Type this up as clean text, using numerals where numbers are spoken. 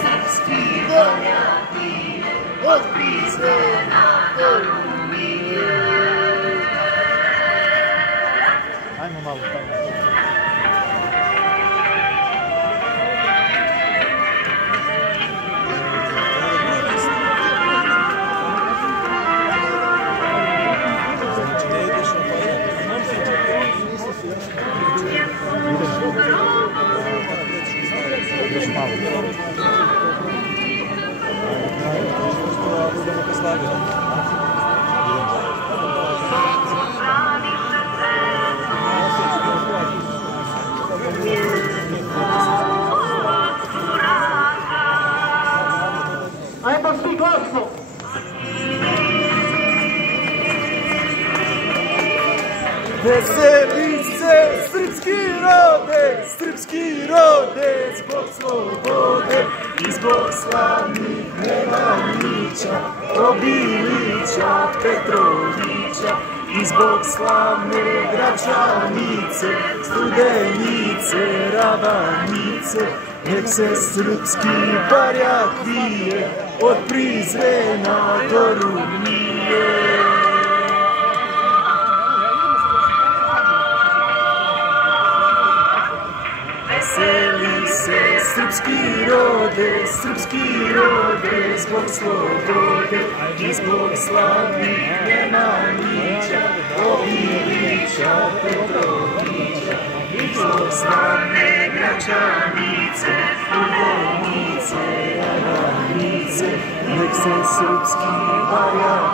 Srpski barjaki od Prizrena do Rumije. Ajmo malo tamo. Još malo. Budemo poslavili. Ajmo svi glasno! Veseli se srpski rode, zbog slobode i zbog slavnih Nemanjića, Obilića, Petrovića i zbog slavne Gračanice, Studenice, Ravanice. Nek se srpski barjak vije od Prizrena do Rumije. Veseli se srpski rode, zbog slobode i zbog slavnih Nemanjića, Obilića, Petrovića i zbog slavne Gračanice, Studenice, Ravanice. Nek se srpski barjak